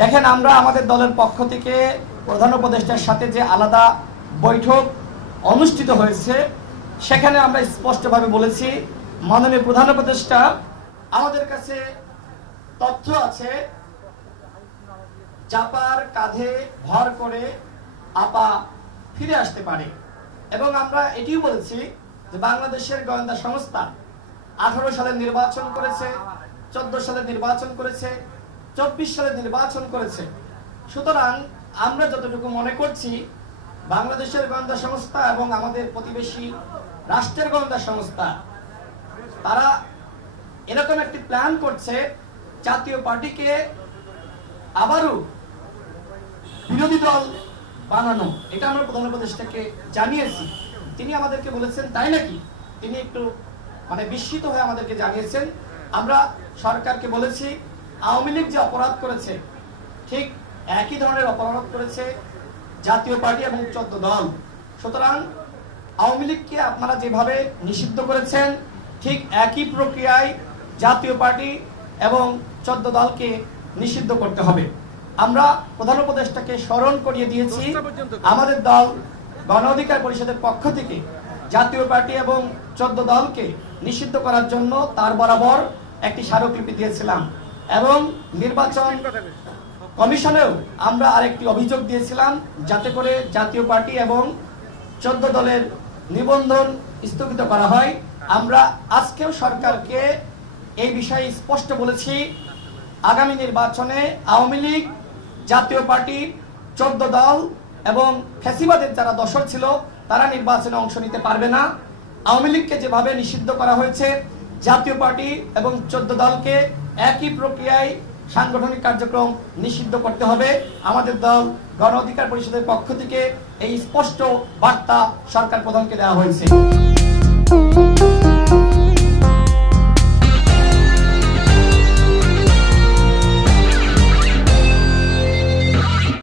দেখেন, আমরা আমাদের দলের পক্ষ থেকে প্রধান উপদেষ্টার সাথে যে আলাদা বৈঠক অনুষ্ঠিত হয়েছে সেখানে আমরা স্পষ্টভাবে বলেছি, মাননীয় প্রধান উপদেষ্টা, আমাদের কাছে তথ্য আছে চাপার কাঁধে ভর করে আপা ফিরে আসতে পারে। এবং আমরা এটিও বলেছি যে বাংলাদেশের গোয়েন্দা সংস্থা 18 সালে নির্বাচন করেছে, 14 সালে নির্বাচন করেছে, 24 সালে নির্বাচন করেছে। সুতরাং আমরা যতটুকু মনে করছি বাংলাদেশের গোয়েন্দা সংস্থা এবং আমাদের প্রতিবেশী রাষ্ট্রের গোয়েন্দা সংস্থা তারা এরকম একটি প্ল্যান করছে জাতীয় পার্টিকে আবারও বিরোধী দল বানানো। এটা আমরা প্রধান উপদেষ্টাকে জানিয়েছি। তিনি আমাদেরকে বলেছেন তাই নাকি, তিনি একটু বিস্মিত হয়ে আমাদেরকে জানিয়েছেন। আমরা সরকারকে বলেছি আওয়ামী লীগ যে অপরাধ করেছে ঠিক একই ধরনের অপরাধ করেছে জাতীয় পার্টি এবং 14 দল। সুতরাং আওয়ামী লীগকে আপনারা যেভাবে নিষিদ্ধ করেছেন ঠিক একই প্রক্রিয়ায় জাতীয় পার্টি এবং 14 দলকে নিষিদ্ধ করতে হবে। আমরা প্রধান উপদেষ্টাকে স্মরণ করিয়ে দিয়েছি, আমাদের দল গণ অধিকার পরিষদের পক্ষ থেকে জাতীয় পার্টি এবং 14 দলকে নিষিদ্ধ করার জন্য তার বরাবর একটি স্মারকলিপি দিয়েছিলাম এবং নির্বাচন কমিশনেও আমরা আরেকটি অভিযোগ দিয়েছিলাম যাতে করে জাতীয় পার্টি এবং 14 দলের নিবন্ধন স্থগিত করা হয়। আমরা আজকেও সরকারকে এই বিষয়ে স্পষ্ট বলেছি, আগামী নির্বাচনে আওয়ামী লীগ, জাতীয় পার্টি, 14 দল এবং ফ্যাসিবাদের যারা দশর ছিল তারা নির্বাচনে অংশ নিতে পারবে না। আওয়ামী লীগকে যেভাবে নিষিদ্ধ করা হয়েছে জাতীয় পার্টি এবং 14 দলকে একই প্রক্রিয়ায় সাংগঠনিক কার্যক্রম নিষিদ্ধ করতে হবে। আমাদের দল গণ অধিকার পরিষদের পক্ষ থেকে এই স্পষ্ট বার্তা সরকার প্রধানকে দেওয়া হয়েছে।